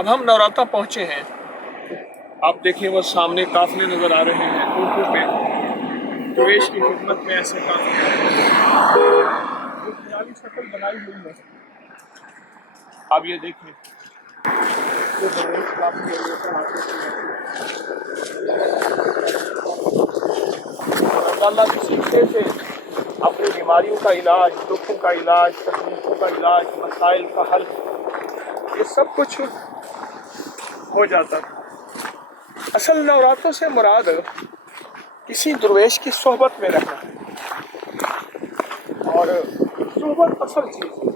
اب ہم نوراتا پہنچے ہیں. آپ دیکھیں وہ سامنے قافلے نظر آ رہے ہیں اونٹوں پہ. درویش کی خدمت میں ایسے قافلے جو خیالی شکل بنائی ہوئی ہے. آپ یہ دیکھیں وہ درویش قافلے لے کر آتے ہیں. اللہ کی سیکھتے تھے اپنی بیماریوں کا علاج، دکھوں کا علاج، تکلیفوں کا علاج، مسائل کا حل، یہ سب کچھ ہو جاتا تھا. اصل نوراتوں سے مراد کسی درویش کی صحبت میں رہنا ہے، اور صحبت اصل چیز ہے.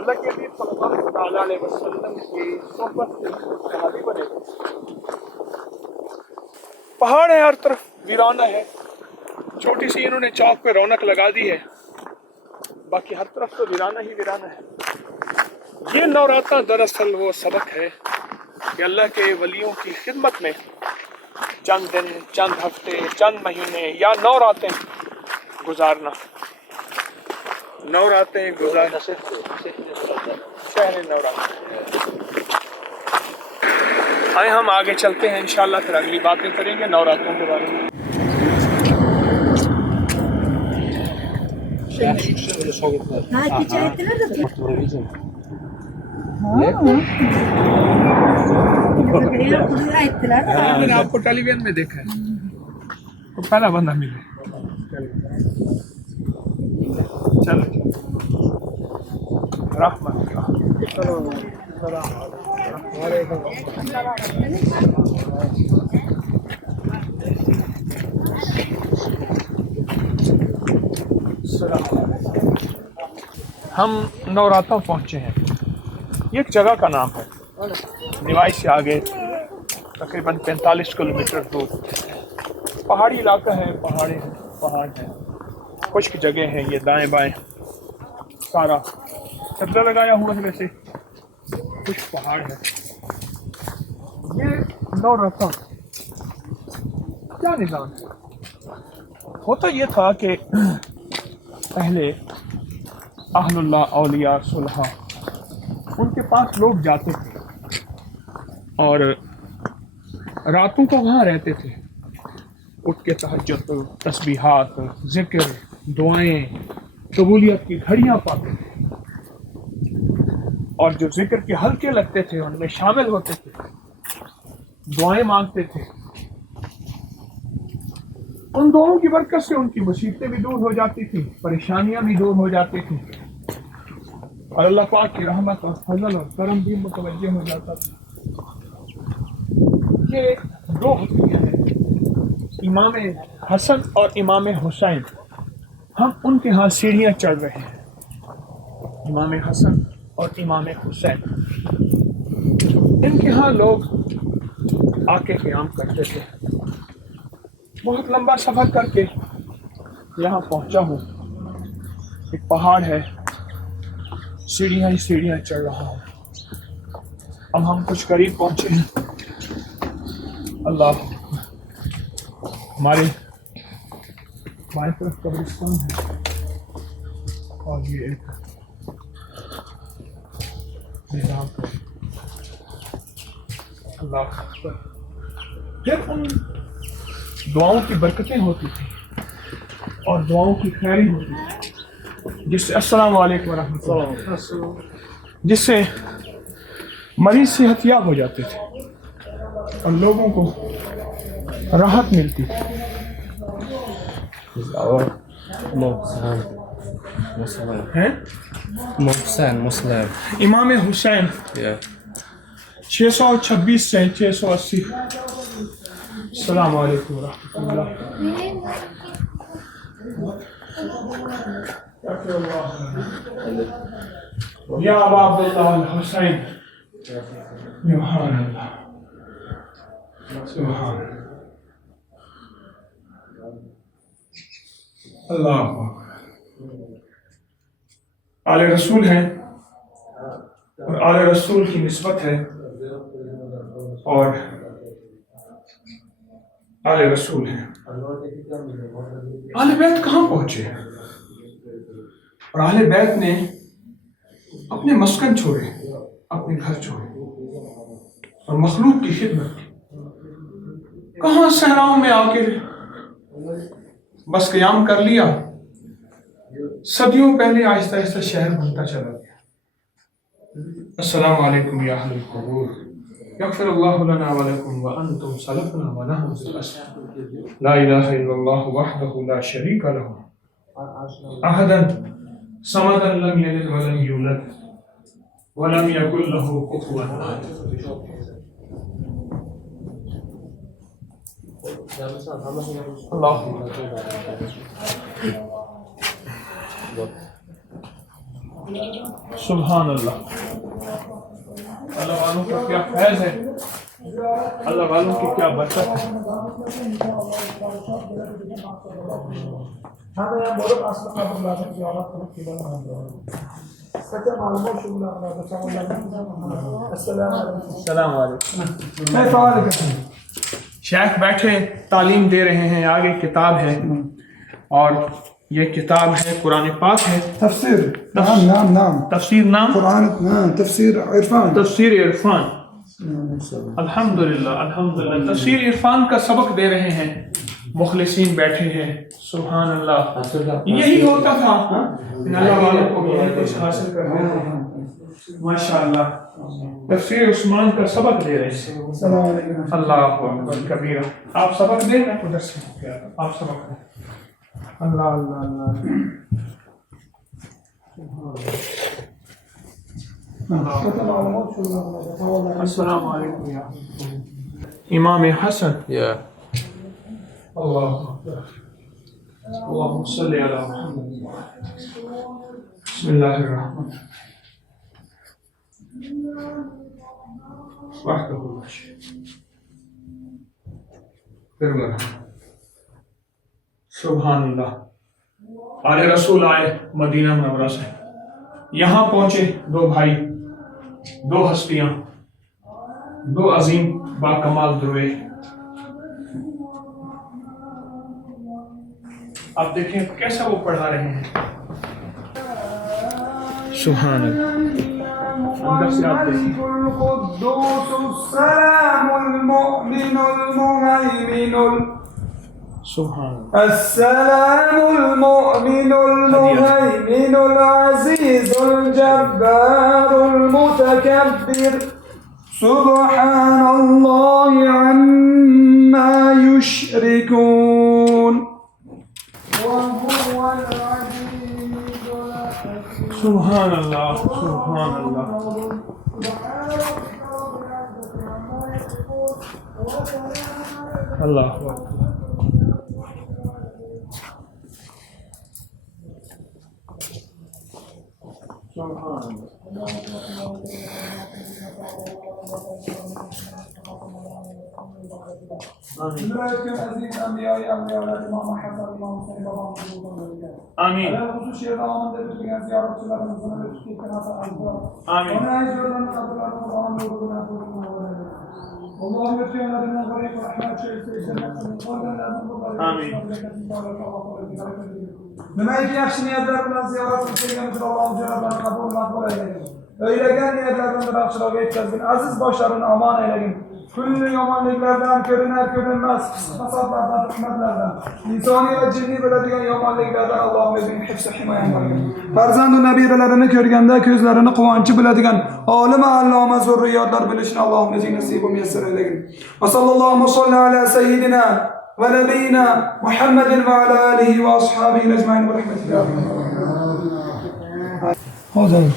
اللہ کے نبی صلی اللہ علیہ وسلم کی صحبت سے صحابی بنے. پہاڑ ہے ہر طرف، ویرانہ ہے. چھوٹی سی انہوں نے چوک پہ رونق لگا دی ہے، باقی ہر طرف تو ویرانہ ہی ویرانہ ہے. یہ نوراتا دراصل وہ سبق ہے کہ اللہ کے ولیوں کی خدمت میں چند دن، چند ہفتے، چند مہینے یا 9 راتیں گزارنا. 9 راتیں گزارنا شہر نورات. آئے ہم آگے چلتے ہیں انشاءاللہ، پھر اگلی باتیں کریں گے نوراتوں کے بارے میں. میں نے آپ کو ٹیلی ویژن میں دیکھا ہے تو پہلا بندہ ملے. چلو رحمت ہم نوراتا پہنچے ہیں. یہ ایک جگہ کا نام ہے، نوائی سے آگے تقریباً 45 کلومیٹر دور. پہاڑی علاقہ ہے، پہاڑ ہے، خشک جگہ ہیں. یہ دائیں بائیں سارا چدرا لگایا ہوا ہے، ویسے کچھ پہاڑ ہے. یہ نوراتا کیا نظام ہے؟ ہوتا یہ تھا کہ پہلے اہل اللہ، اولیاء، صلحاء، ان کے پاس لوگ جاتے تھے اور راتوں کو وہاں رہتے تھے. اٹھ کے تہجد، تسبیحات، ذکر، دعائیں، قبولیت کی گھڑیاں پاتے تھے، اور جو ذکر کے حلقے لگتے تھے ان میں شامل ہوتے تھے، دعائیں مانگتے تھے. ان دعاؤں کی برکت سے ان کی مصیبتیں بھی دور ہو جاتی تھی، پریشانیاں بھی دور ہو جاتی تھی، اور اللہ پاک کی رحمت اور فضل اور کرم بھی متوجہ ہو جاتا تھا. یہ 2 ہستیاں ہیں، امام حسن اور امام حسین. ہم ان کے ہاں سیڑھیاں چڑھ رہے ہیں، امام حسن اور امام حسین. ان کے ہاں لوگ آ کے قیام کرتے تھے. بہت لمبا سفر کر کے یہاں پہنچا ہوں. ایک پہاڑ ہے، سیڑھیاں ہی سیڑھیاں چڑھ رہا ہوں. اب ہم کچھ قریب پہنچے ہیں. اللہ، ہمارے بائیں طرف قبرستان ہے اور یہ ایک نظام ہے. اللہ اکبر. جب ان دعاؤں کی برکتیں ہوتی تھی اور دعاؤں کی خیری ہوتی تھی، جس سے السلام علیکم ورحمۃ اللہ، جس سے مریض صحت یاب ہو جاتے تھے اور لوگوں کو راحت ملتی تھی. امام حسین 626 سے 680. السلام علیکم ورحمۃ اللہ. یا ابا عبداللہ الحسین، سبحان اللہ، سبحان اللہ. آل رسول ہیں اور آل رسول کی نسبت ہے، اور آل رسول ہیں. آل بیت کہاں پہنچے؟ اور آل بیت نے اپنے مسکن چھوڑے، اپنے گھر چھوڑے، اور مخلوق کی خدمت کی. کہاں صحراؤں میں آ کے بس قیام کر لیا, صدیوں پہلے آہستہ آہستہ شہر بنتا چلا گیا. السلام علیکم یا اہل القبور یغفر اللہ لنا ولکم وانتم سلفنا ونحن بالاسر لا الہ الا اللہ وحدہ لا شریک لہ احدا صمدا لم یلد ولم یولد ولم یکن لہ کفوا احد. اللہ سبحان اللہ. اللہ والوں کا کیا فیض ہے, اللہ والوں کی کیا برکت ہے. السلام علیکم. شیخ بیٹھے تعلیم دے رہے ہیں, آگے کتاب ہے اور یہ کتاب ہے قرآن پاک ہے. تفسیر نام تفسیر نام قرآن تفسیر عرفان. تفسیر عرفان. الحمدللہ الحمدللہ. تفسیر عرفان کا سبق دے رہے ہیں, مخلصین بیٹھے ہیں. سبحان اللہ. یہی ہوتا تھا اللہ والوں کو کچھ حاصل کرنا ہے. ماشاء اللہ. تفسیر عثمان کا سبق دے رہے ہیں. اللہ اکبر کبیرہ. آپ سبق دیں, میں ادھر سے آپ سبق دیں. اللہ اللہ اللہ. السلام علیکم یا امام حسن. اللہ اللہم صلی علی محمد. بسم اللہ الرحمن وحدہ لا شریک له. سبحان اللہ. آل رسول آئے مدینہ منورہ سے, یہاں پہنچے دو بھائی, دو ہستیاں, دو عظیم باکمال درویش. آپ دیکھیں کیسا وہ پڑھا رہے ہیں. سبحان اللہ. اندر سے آپ دیکھیں. القدوس السلام المؤمن المهيمن سبحان اللہ. السلام المؤمن المهيمن العزيز الجبار المتكبر سبحان الله عما يشركون وهو العزيز الحكيم. سبحان اللہ سبحان اللہ. اللہ اکبر. آمین. Demek ki yaxşı niyetlerden ziyaret ettiğimiz Allah'ın cenabına kabul makbul eyleyin. Öylegan niyetlerden rakçılığa yetkazgin. Aziz başlarını aman eyleyin. Küllü yomanlıklardan, görüner görünmez, hasatlardan, hükmetlerden, insani ve cinni belediyen yomanlıklardan Allah'ın özünün hepsi himayen vergin. Farzand-ı nebirelerini körgende közlerini kıvançı belediyen alim-i allame zurriyatlar bilişini Allah'ın özünün nasibu müyesser eyleyin. Ve sallallahu salli ala seyyidina ve nebiyina Muhammedin ve ala alihi ve ashabihi ecmaîn ve rahmetillah. Hadi.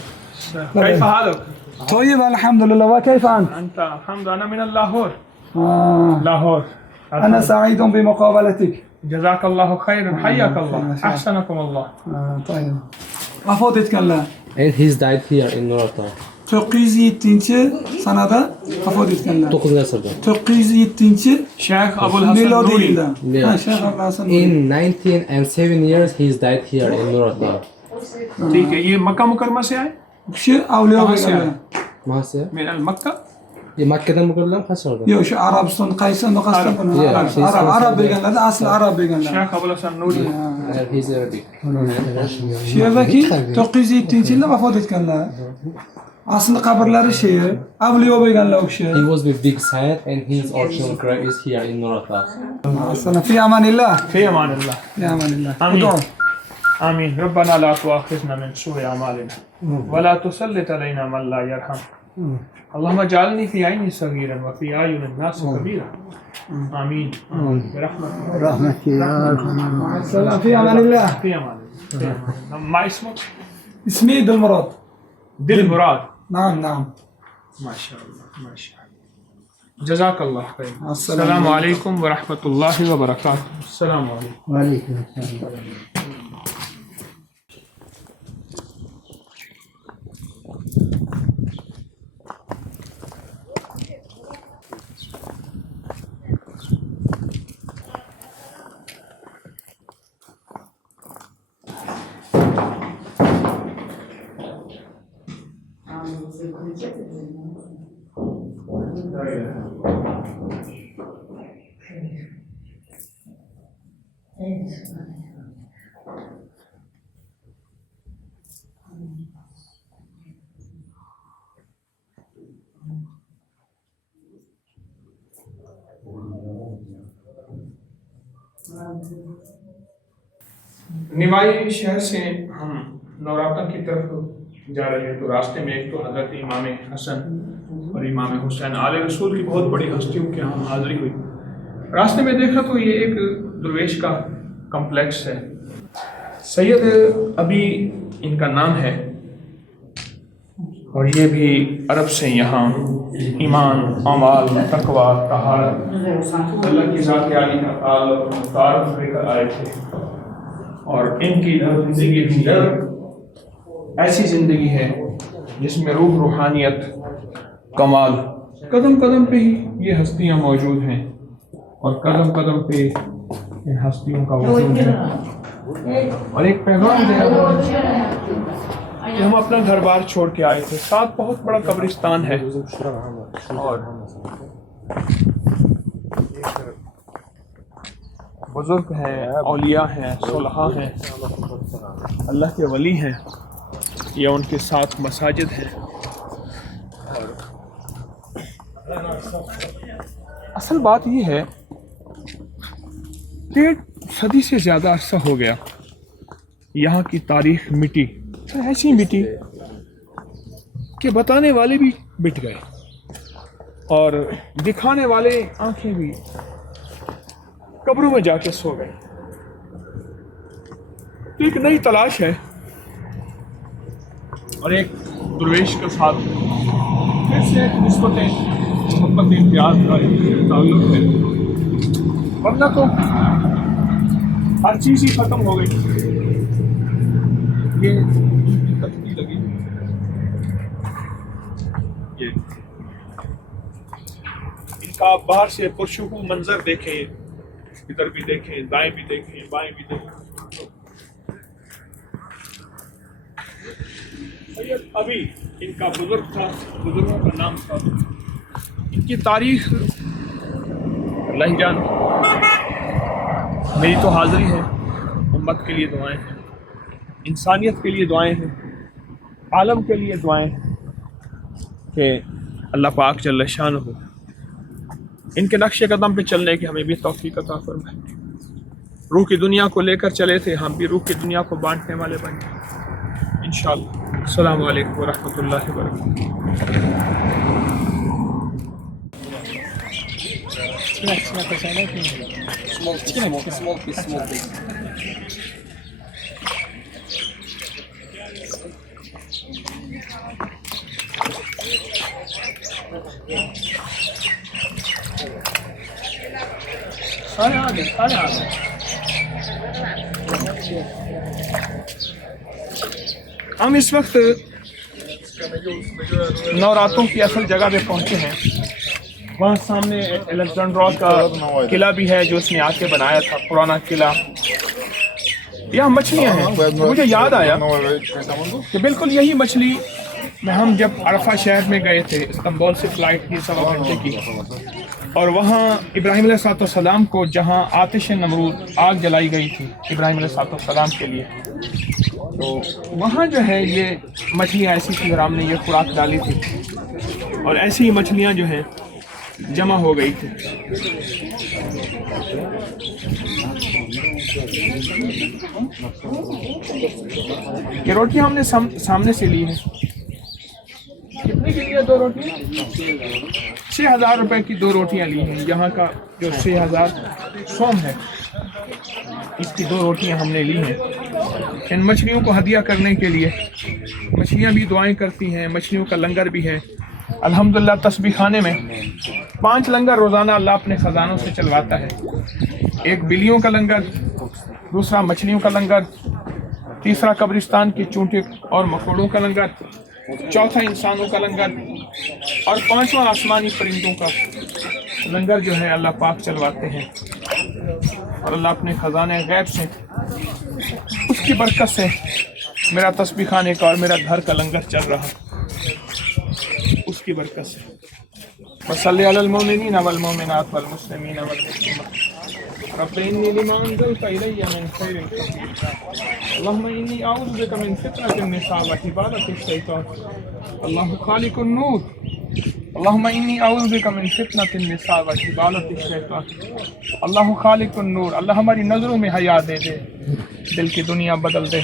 كيف حالك؟ طيب الحمد لله. وكيف أنت؟ أنت الحمد لله. أنا من اللاهور. لاهور. أنا سعيد بمقابلتك. جزاك الله خيرا. حياك الله. أحسنكم الله. طيب. Vefat etkenler. And he's died here in Norata. 907 sanada vefat etkenler. 9 asırda. 907 Şeyh Abul Hasan miladi Nuri. yılda. Yeah. Ha, Şeyh Abul Hasan Nuri. In 1907 years he's died here in Norata. ٹھیک ہے. یہ مکہ مکرمہ سے آئے؟ Kişi avliya Kafası beyganda. yani. Mahse? من المكة. Makka'dan mı görülen Hasar'da? Yok şu Arabistan, Kaysan, Nokastan. Yeah, Arap beyganlarda, aslı Arap beyganlar. شيخ أبو الحسن Noori. He's Arabic. Şiirdeki 907 yılda vefat etkenler. Aslında kabirleri şehir. Avliyo beyganlar o şehir. He was with Big Said and his original grave is here in Nurata. Aslında fi amanillah. في امان الله. Fi amanillah. آمين. Ud'u. آمين. ربنا لا تؤاخذنا من سوء أعمالنا ولا تسلط علينا من لا يرحم اللهم اجعلني في عيني صغيرا وفي أعين الناس كبيرا آمين برحمتك Selam fi amanillah. في أمان الله. ما اسمك؟ اسمي دلمراد. دل مراد. نعم نعم. ما شاء الله ما شاء الله. جزاك الله خير. السلام السلام عليكم ورحمة الله وبركاته. السلام عليكم. وعليكم السلام. نوائی شہر سے ہم نوراتہ کی طرف جا رہے ہیں تو راستے میں ایک تو حضرت امام حسن اور امام حسین آل رسول کی بہت بڑی ہستیوں کے ہم حاضری ہوئی. راستے میں دیکھا تو یہ ایک درویش کا کمپلیکس ہے. سید ابی ان کا نام ہے اور یہ بھی عرب سے یہاں ایمان، اعمال، تقویٰ، طہارت، اللہ کی ذات عالی کا تعارف لے کر آئے تھے. اور ان کی زندگی بھی ایسی زندگی ہے جس میں روح، روحانیت، کمال، قدم قدم پہ ہی یہ ہستیاں موجود ہیں اور قدم قدم پہ ان ہستیوں کا وجود ہے. اور ایک پیغام دے رہا ہے کہ ہم اپنا گھر بار چھوڑ کے آئے تھے، ساتھ بہت بڑا قبرستان ہے اور بزرگ ہیں، اولیاء ہیں، صلحاء ہیں، اللہ کے ولی ہیں، یا ان کے ساتھ مساجد ہیں. اور اصل بات یہ ہے 1.5 صدی سے زیادہ عرصہ ہو گیا یہاں کی تاریخ مٹی، ایسی مٹی کہ بتانے والے بھی مٹ گئے اور دکھانے والے آنکھیں بھی قبروں میں جا کے سو گئے. تو ایک نئی تلاش ہے اور ایک درویش کے ساتھ پھر سے نسبتیں، محبت، امتیاز کا ایک تعلق ہے، ورنہ تو ہر چیز ہی ختم ہو گئی. یہ تکتی لگی، یہ ان کا باہر سے پرشکوہ منظر دیکھیں، ادھر بھی دیکھیں، دائیں بھی دیکھیں، بائیں بھی دیکھیں. سید ابھی ان کا بزرگ تھا، بزرگوں کا نام تھا. ان کی تاریخ اللہ ہی جان. میری تو حاضری ہے، امت کے لیے دعائیں ہیں، انسانیت کے لیے دعائیں ہیں، عالم کے لیے دعائیں ہیں کہ اللہ پاک جل شانہ ہو ان کے نقش قدم پہ چلنے کی ہمیں بھی توفیق عطا فرمائے. روح کی دنیا کو لے کر چلے تھے، ہم بھی روح کی دنیا کو بانٹنے والے بن گئے انشاءاللہ. السلام علیکم ورحمۃ اللہ ہم اس وقت نوراتوں کی اصل جگہ پہ پہنچے ہیں. وہاں سامنے الیگزینڈرا کا قلعہ بھی ہے جو اس نے آ کے بنایا تھا، پرانا قلعہ. یہاں مچھلیاں ہیں. مجھے یاد آیا کہ بالکل یہی مچھلی میں ہم جب عرفہ شہر میں گئے تھے، استنبول سے فلائٹ کی 1.25 گھنٹے کی، اور وہاں ابراہیم علیہ السلام کو جہاں آتش نمرود آگ جلائی گئی تھی ابراہیم علیہ السلام کے لیے، تو وہاں جو ہے یہ مچھلیاں ایسی تھی اور ہم نے یہ خوراک ڈالی تھی اور ایسی ہی مچھلیاں جو ہیں جمع ہو گئی تھی. یہ روٹی ہم نے سامنے سے لی ہے. کتنے کی لی ہے 2 روٹی؟ 6,000 روپے کی 2 روٹیاں لی ہیں. یہاں کا جو 6,000 سوم ہے اس کی 2 روٹیاں ہم نے لی ہیں ان مچھلیوں کو ہدیہ کرنے کے لیے. مچھلیاں بھی دعائیں کرتی ہیں, مچھلیوں کا لنگر بھی ہے. الحمدللہ تسبیح خانے میں 5 لنگر روزانہ اللہ اپنے خزانوں سے چلواتا ہے. ایک بلیوں کا لنگر, دوسرا مچھلیوں کا لنگر, تیسرا قبرستان کی چونٹے اور مکوڑوں کا لنگر, چوتھا انسانوں کا لنگر اور 5واں آسمانی پرندوں کا لنگر جو ہے اللہ پاک چلواتے ہیں. اور اللہ اپنے خزانے غیب سے اس کی برکت سے میرا تسبیح خانے کا اور میرا گھر کا لنگر چل رہا, اس کی برکت سے. وصلی علی المؤمنین والمؤمنات والمسلمین والمسلمات رب انی لما انزلت الی من خیر کثیر اللهم انی اعوذ بک من فتنة النساء وعبادة الشیطان اللہ خالق النور اللهم انی اعوذ بک من فتنة النساء وعبادة الشیطان اللہ خالق النور. اللہ ہماری نظروں میں حیا دے دے, دل کی دنیا بدل دے,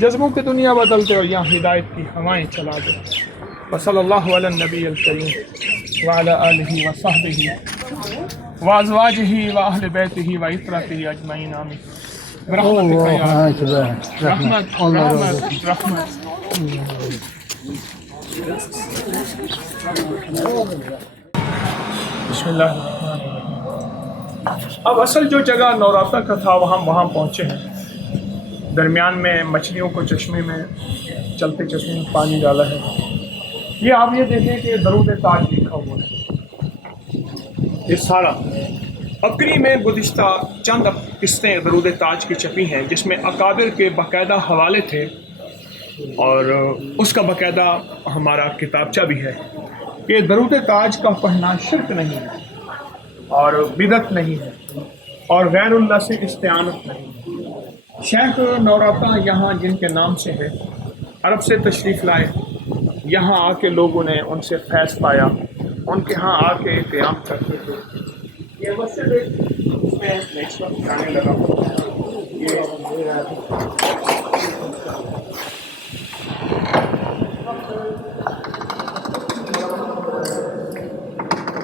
جذبوں کی دنیا بدل دے اور یہاں ہدایت کی ہوائیں چلا دے. وصلی اللہ علی النبی الکریم وعلی آلہ وصحبہ وازواجہ واہل بیتہ وعترتہ اجمعین آمین. برحمتک یا رحمت رحمت رحمت. بسم اللہ الرحمن الرحیم. اب اصل جو جگہ نوراتہ کا تھا وہاں پہنچے ہیں. درمیان میں مچھلیوں کو چشمے میں, چلتے چشمے میں پانی ڈالا ہے. یہ آپ یہ دیکھیں کہ درود تاج لکھا ہوا ہے. یہ سارا بکری میں گزشتہ چند قسطیں درود تاج کی چھپی ہیں جس میں اکابر کے باقاعدہ حوالے تھے اور اس کا باقاعدہ ہمارا کتابچہ بھی ہے. یہ درود تاج کا پڑھنا شرک نہیں ہے اور بدعت نہیں ہے اور غیر اللہ سے استعانت نہیں. شیخ نوراتہ یہاں جن کے نام سے ہے عرب سے تشریف لائے, یہاں آ کے لوگوں نے ان سے فیض پایا, ان کے ہاں آ کے قیام کرتے تھے. یہ مسجد ہے, اس میں اس وقت جانے لگا. یہ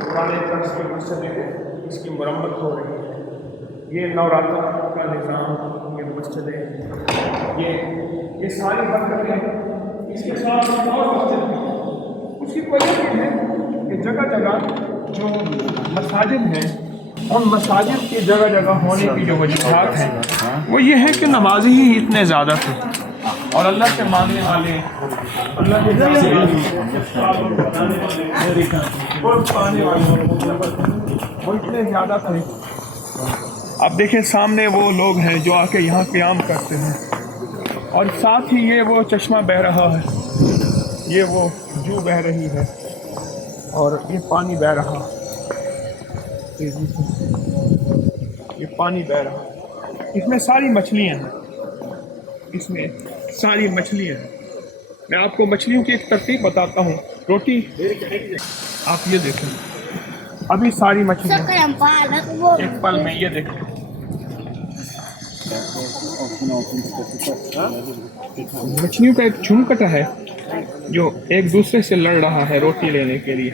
پرانے طرز کی مسجد ہے, اس کی مرمت ہو رہی ہے. یہ نوراتہ کا نظام, یہ مسجد ہے, یہ ساری برکتیں اس کے ساتھ اور مسجد بھی. اس کی وجہ یہ ہے کہ جگہ جگہ جو مساجد ہیں ان مساجد کی جگہ جگہ ہونے کی جو وجوہات ہیں وہ یہ ہے کہ نمازی ہی اتنے زیادہ تھے اور اللہ سے مانگنے والے, اللہ کے وہ اتنے زیادہ تھے. اب دیکھیں سامنے وہ لوگ ہیں جو آ کے یہاں قیام کرتے ہیں اور ساتھ ہی یہ وہ چشمہ بہہ رہا ہے, یہ وہ جو بہہ رہی ہے اور یہ پانی بہہ رہا, یہ پانی بہہ رہا. اس میں ساری مچھلیاں ہیں, اس میں ساری مچھلیاں ہیں. میں آپ کو مچھلیوں کی ایک ترتیب بتاتا ہوں. روٹی آپ یہ دیکھیں, ابھی ساری مچھلیاں ایک پل میں, یہ دیکھیں مچھلیوں کا ایک جھمکٹا ہے جو ایک دوسرے سے لڑ رہا ہے روٹی لینے کے لیے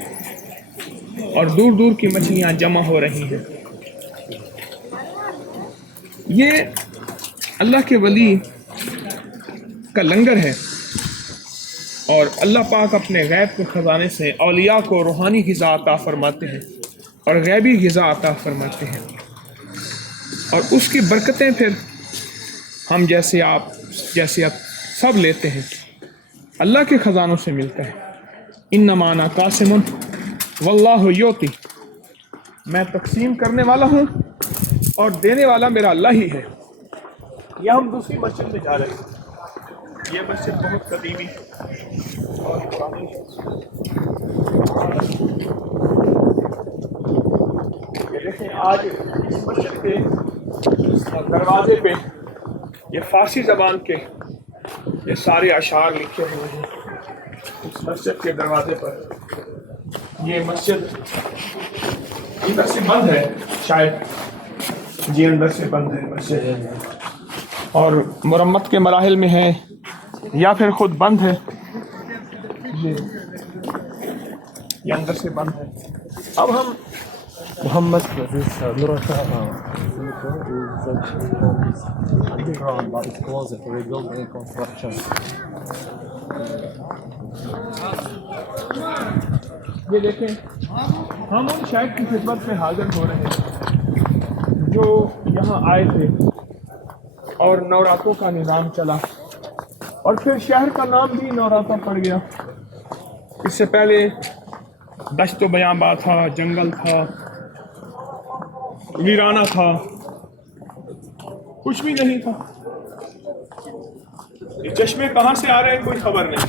اور دور دور کی مچھلیاں جمع ہو رہی ہیں. یہ اللہ کے ولی کا لنگر ہے اور اللہ پاک اپنے غیب کے خزانے سے اولیاء کو روحانی غذا عطا فرماتے ہیں اور غیبی غذا عطا فرماتے ہیں اور اس کی برکتیں پھر ہم جیسے آپ سب لیتے ہیں. اللہ کے خزانوں سے ملتا ہے. انما انا قاسم واللہ یعطی, میں تقسیم کرنے والا ہوں اور دینے والا میرا اللہ ہی ہے. یہ ہم دوسری مسجد میں جا رہے ہیں. یہ مسجد بہت قدیمی اور پرانی ہے. یہ دیکھیں آج اس مسجد کے دروازے پہ یہ فارسی زبان کے یہ سارے اشعار لکھے ہوئے ہیں اس مسجد کے دروازے پر. یہ مسجد اندر سے بند ہے شاید, جی اندر سے بند ہے مسجد, اور مرمت کے مراحل میں ہے یا پھر خود بند ہے. یہ اندر سے بند ہے. اب ہم Muhammad, this Nurata underground, but it's closed for rebuilding and construction. یہ دیکھیں, ہم ان شاید کی خدمت میں حاضر ہو رہے ہیں جو یہاں آئے تھے اور نوراتوں کا نظام چلا, اور پھر شہر کا نام بھی نوراتا پڑ گیا. اس سے پہلے دشت و بیاباں تھا, جنگل تھا, ویرانہ تھا, کچھ بھی نہیں تھا. یہ چشمے کہاں سے آ رہے ہیں کوئی خبر نہیں.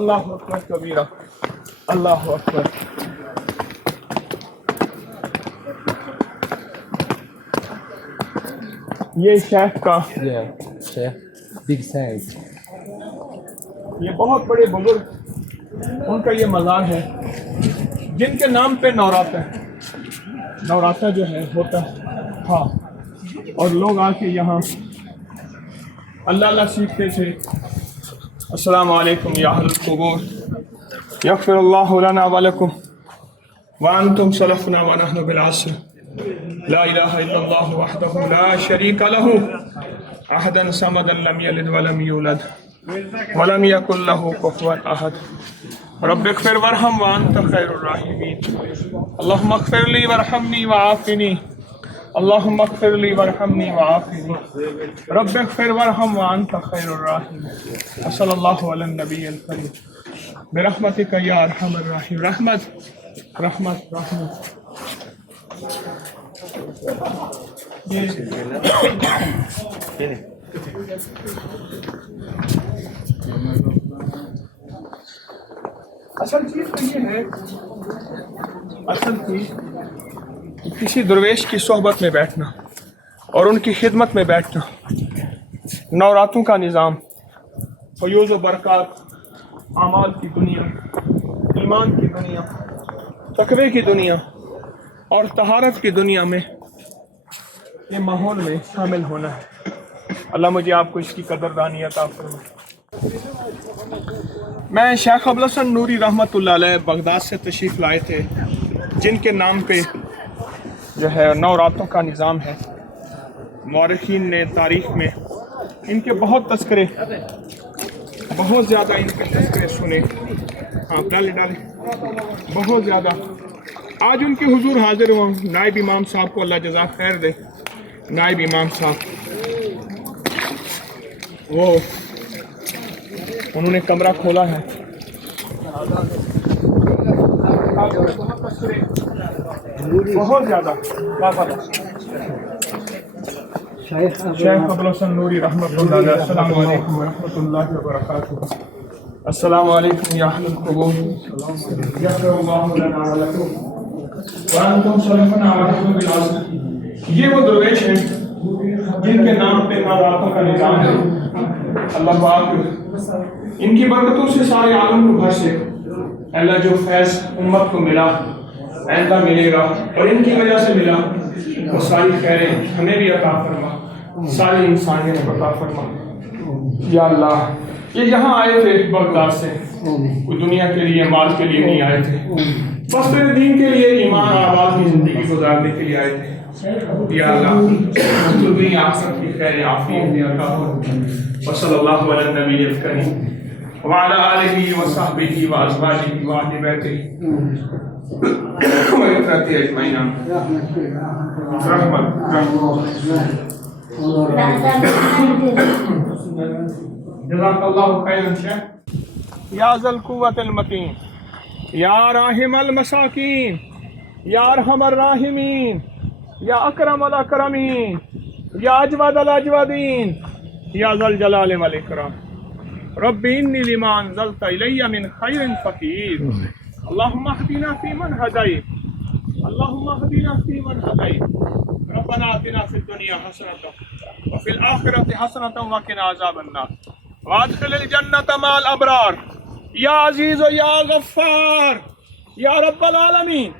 اللہ اکبر کبیرہ, اللہ اکبر. یہ شیخ کا, Yeah, Sheikh, big thanks. یہ بہت بڑے بزرگ, ان کا یہ مزار ہے جن کے نام پہ نوراتا ہے. نوراتا جو ہے ہوتا تھا اور لوگ آ کے یہاں اللہ اللہ سیکھتے تھے. السلام علیکم یا اہل القبور یغفر اللہ لنا ولکم وانتم سلفنا ونحن بالعصر لا الہ الا اللہ وحدہ لا شریک لہ احدا صمدا لم یلد ولم یولد ولم یکن لہ کفوا احد رب اغفر وارحم وانت خیر الراحمین اللہم اغفر لی وارحمنی وعافنی اللہم اغفر لی وارحمنی وعافنی رب اغفر وارحم وانت خیر الراحمین صلی اللہ علی النبی الکریم برحمتک یا ارحم الراحمین. رحمت رحمت رحمت. اصل چیز تو یہ ہے, اصل چیز کسی درویش کی صحبت میں بیٹھنا اور ان کی خدمت میں بیٹھنا, نوراتوں کا نظام, فیوز و برکات, اعمال کی دنیا, ایمان کی دنیا, تقوی کی دنیا اور طہارت کی دنیا میں یہ ماحول میں شامل ہونا ہے. اللہ مجھے آپ کو اس کی قدردانی عطا فرمائے. میں شیخ ابوالحسن نوری رحمۃ اللہ علیہ بغداد سے تشریف لائے تھے, جن کے نام پہ جو ہے نوراتوں کا نظام ہے. مورخین نے تاریخ میں ان کے بہت تذکرے, بہت زیادہ ان کے تذکرے سنے. ہاں ڈالیں, بہت زیادہ. آج ان کے حضور حاضر ہوں, نائب امام صاحب کو اللہ جزا خیر دے. نائب امام صاحب وہ انہوں نے کمرہ کھولا ہے. بہت زیادہ. شیخ ابوالحسن نوری رحمۃ اللہ علیہ. السلام علیکم ورحمۃ اللہ وبرکاتہ. السلام علیکم یا اہل القبور یغفر اللہ لنا ولکم وانتم سلفنا ونحن بالعصر. یہ وہ درویش ہیں جن کے نام پہ نوراتوں کا نظام ہے. اللہ پاک ان کی برکتوں سے سارے عالم کو بھر سے. اللہ جو فیض امت کو ملا, آئندہ ملے گا, اور ان کی وجہ سے ملا, وہ ساری خیریں ہمیں بھی عطا فرما, ساری انسانیت کو عطا فرما. یا اللہ, یہ یہاں آئے تھے بغداد سے, کوئی دنیا کے لیے, مال کے لیے نہیں آئے تھے, بس تیرے دین کے لیے, ایمان اور آباد کی زندگی گزارنے کے لیے آئے تھے. یا اللہ تو دنیا آخرت کی خیر عافیت عطا فرما. وصلی اللہ علی النبی الکریم وعلی آلہ وصحبہ وازواجہ واہل بیتہ وعترتہ اجمعین. رحمت جزاک اللہ خیرا. شیخ یا ذا القوۃ المتین یا راحم المساکین یا ارحم الراحمین یا اکرم الاکرمین یا اجود الاجودین یا ذا الجلال والاکرام. رب انی لما انزلت الی من خیر فقیر. اللہم اہدنا فیمن ہدیت, اللہم اہدنا فیمن ہدیت ربنا آتنا في الدنيا حسنة وفي الآخرة حسنة وقنا عذاب النار وادخل الجنة مع الأبرار يا عزيز يا غفار يا رب العالمين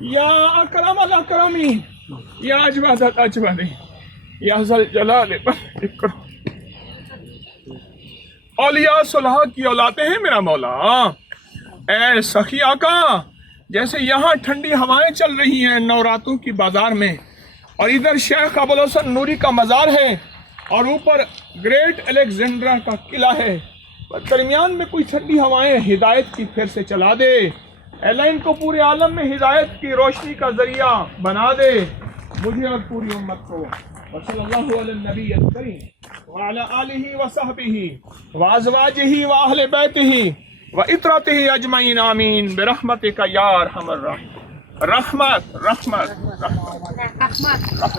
يا أكرم الأكرمين يا أجود الأجودين يا ذا الجلال والإكرام اولیاء صلحاء کی اولادیں ہیں میرا مولا. اے سخی آقا جیسے یہاں ٹھنڈی ہوائیں چل رہی ہیں نوراتوں کی بازار میں اور ادھر شیخ ابوالحسن نوری کا مزار ہے اور اوپر گریٹ الیگزینڈرا کا قلعہ ہے, درمیان میں کوئی ٹھنڈی ہوائیں ہدایت کی پھر سے چلا دے. اللہ ان کو پورے عالم میں ہدایت کی روشنی کا ذریعہ بنا دے مجھے اور پوری امت کو. وصلی اللہ علی النبی الکریم وعلی آلہ وصحبہ وازواجہ واہل بیتہ وعطرتہ اجمعین آمین برحمتک یا ارحم الراحمین. رحمت رحمت رحمت.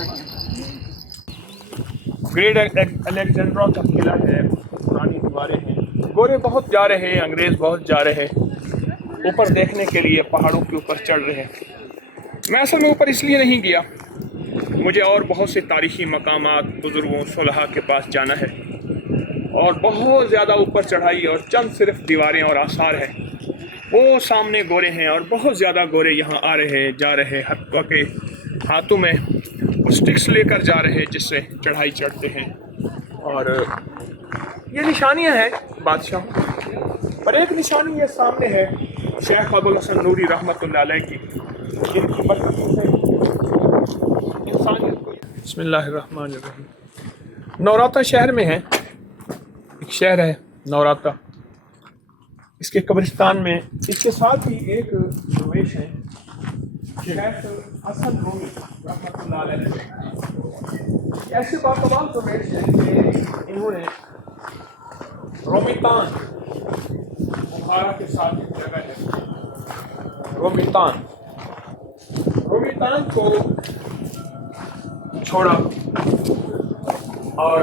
گریٹ الیگزینڈرا کا قلعہ ہے, پرانی دیواریں ہیں, گورے بہت جا رہے ہیں, انگریز بہت جا رہے اوپر دیکھنے کے لیے, پہاڑوں کے اوپر چڑھ رہے ہیں. میں اصل میں اوپر اس لیے نہیں گیا, مجھے اور بہت سے تاریخی مقامات بزرگوں صلحاء کے پاس جانا ہے اور بہت زیادہ اوپر چڑھائی اور چند صرف دیواریں اور آثار ہیں. وہ سامنے گورے ہیں اور بہت زیادہ گورے یہاں آ رہے جا رہے, حتیٰ کہ ہاتھوں میں اسٹکس لے کر جا رہے جس سے چڑھائی چڑھتے ہیں. اور یہ نشانیاں ہیں بادشاہ, پر ایک نشانی یہ سامنے ہے شیخ ابوالحسن نوری رحمۃ اللہ علیہ کی, ان کی برکتوں سے انسانیت کو. بسم اللہ الرحمن الرحیم. نوراتا شہر میں ہے, ایک شہر ہے نوراتا, اس کے قبرستان میں اس کے ساتھ ہی ایک درویش ہے شیخ حسن رومی رحمۃ اللہ علیہ. ایسے باقبال درویش ہیں کہ انہوں نے رومیتان, بخارا کے ساتھ ایک جگہ ہے رومیتان, رومیتان کو چھوڑا اور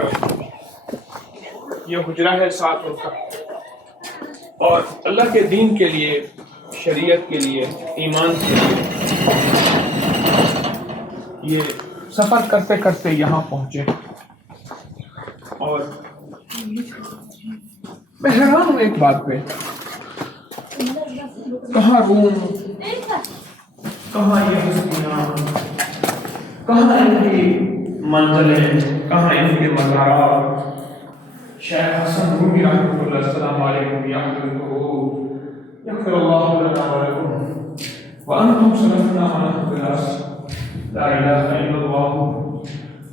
یہ حجرہ ہے ساتھ ان کا, اور اللہ کے دین کے لیے, شریعت کے لیے, ایمان کے لیے یہ سفر کرتے کرتے یہاں پہنچے. اور میں حیران ہوں ایک بات پہ, کہاں روم, کہاں یہ ہستیاں, کہاں ان کی منزلیں, کہاں ان کے مزارات. شیخ حسن رومی رحمۃ اللہ السلام علیکم یغفر اللہ لنا ولکم وانتم سلفنا ونحن بالعصر لا الہ الا اللہ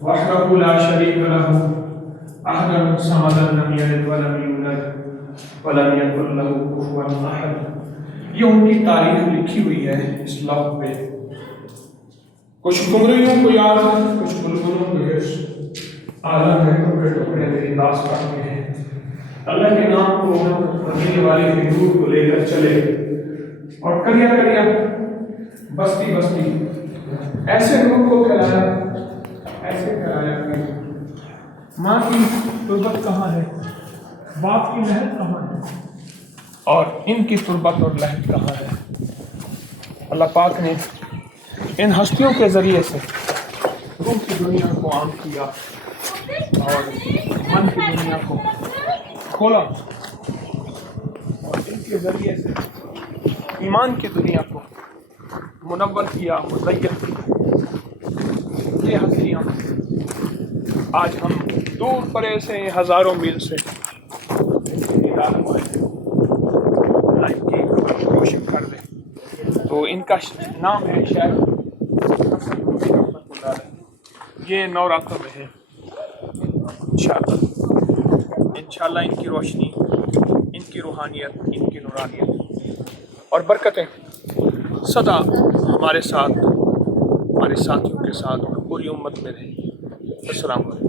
وحدہ لا شریک لہ احد صمد لم یلد ولم یولد ولم یکن لہ کفوا احد. یہ ان کی تاریخ لکھی ہوئی ہے اس لوح پہ. کچھ قمریوں کو یاد ہے, کچھ بلبلوں کو حرص, عالم ہے ٹکڑے ٹکڑے میری داستان کے ہیں. اللہ کے نام کو مدینے والی حضور کو لے کر چلے اور کریا کریا بستی بستی ایسے لوگ کو کھلایا, ایسے کھلایا کہ ماں کی تربت کہاں ہے, باپ کی لہر کہاں ہے, اور ان کی تربت اور لہر کہاں ہے. اللہ پاک نے ان ہستیوں کے ذریعے سے روح کی دنیا کو عام کیا اور من کی دنیا کو کھولا, اور ان کے ذریعے سے ایمان کی دنیا کو منور کیا, مزین کیا. یہ ہستیاں آج ہم دور پرے سے ہزاروں میل سے روشن کر دیں. تو ان کا نام ہے شیخ حسن رومی رحمۃ اللہ علیہ. یہ نوراتوں میں ہے. انشاءاللہ ان کی روشنی, ان کی روحانیت, ان کی نورانیت اور برکتیں سدا ہمارے ساتھ, ہمارے ساتھیوں کے ساتھ اور پوری امت میں رہیں. السلام علیکم.